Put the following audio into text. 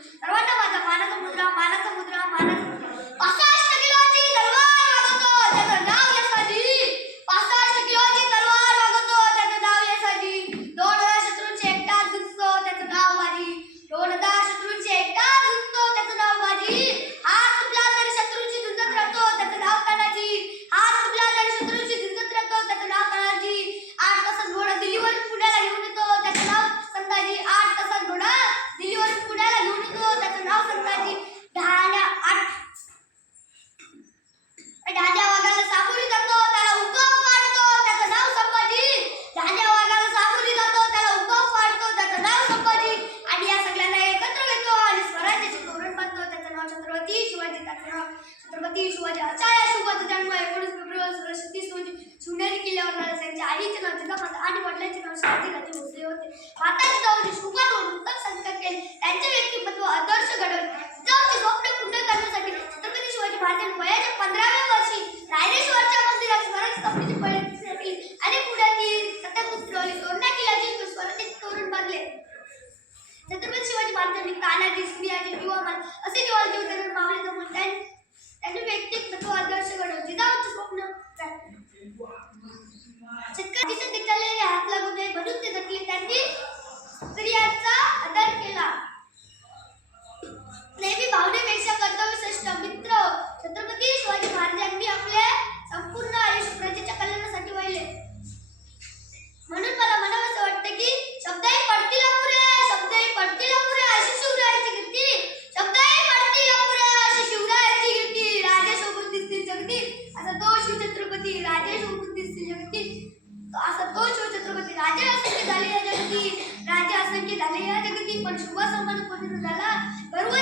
सर्वांना माझा मानाचा मुद्रा मानाचा मुद्रा मानाचा मुद्रा 65 किलोची तलवार वागवतो त्याचं नाव यशाजी 65 किलोची तलवार वागवतो त्याचं नाव यशाजी 2000 शत्रूंचे एकटा झुंजतो त्याचं नाव माझी 2000 शत्रूंचे एकटा झुंजतो त्याचं नाव माझी हात तुटला तरी शत्रूंची झुंजत राहतो त्याचं नाव तानाजी हात तुटला तरी शत्रूंची झुंजत राहतो त्याचं नाव तानाजी 8 तासात घोडा दिल्लीवर पुण्याला घेऊन येतो त्याचं नाव संताजी 8 तासात घोडा दिल्लीवर पुण्याला घेऊन येतो त्याचं नाव संताजी ढाण्या वाघाला सामोरी जातो त्याला उकफ वाढतो त्याचं नाव संभाजी ढाण्या वाघाला सामोरी जातो त्याला उकफ वाढतो त्याचं नाव संभाजी आणि या सगळ्यांना एकत्र घेतो आणि स्वराज्याचे तोरण बांधतो त्याचं नाव छत्रपती शिवाजी त्याचं नाव छत्रपती शिवाजी आचार्य शिवाजी जन्म 19 फेब्रुवारी 1636 रोजी शिवनेरी किल्ल्यावर झाला त्यांच्या आईचे नाव जिजामाता आणि वडिलांचे नाव शिवाजीराजे भोसले होते माताचे नाव शिवकांवर उत्तम संस्कार केले त्यांचे व्यक्तिमत्व आदर्श घडवले जिजाऊचे स्वप्न पूर्ण करण्यासाठी छत्रपती शिवाजी महाराजांनी वयाच्या 15व्या वर्षी रायरेश्वरच्या मंदिरात स्वराज्य स्थापनेची पहिले केली आणि पुण्यातील सत्यापुत्रवाली तोरणा किल्ल्याचे स्वराज्याचे तोरण बांधले छत्रपती शिवाजी महाराजांनी तानाजी सूर्याजी दिवामान असे दिवाळी देवतांना मावळे जमवून त्यांचे व्यक्तिमत्व आदर्श घडवले जिजाऊचे स्वप्न शेतकरी चाललेले हात लागू नये म्हणून ते जगले त्यांनी स्त्रियांचा आदर केला नेहमी भावनेपेक्षा कर्तव्य श्रेष्ठ मित्र छत्रपती शिवाजी महाराजांनी आपले संपूर्ण आयुष्य प्रजेच्या कल्याणासाठी वाहिले म्हणून मला म्हणावंसं वाटतं की शब्दही पडतील अपुरे अशी शिवरायांची कीर्ती शब्दही पडतील अपुरे अशी शिवरायांची कीर्ती राजे सोबत दिसतील जगती असा तो शिवछत्रपती राजे सोबत दिसतील जगती असा तो शिवछत्रपती राजे असंख्य झाले या जगती राजे असंख्य झाले या जगती पण शुभ सन्मान पूर्ण झाला गर्व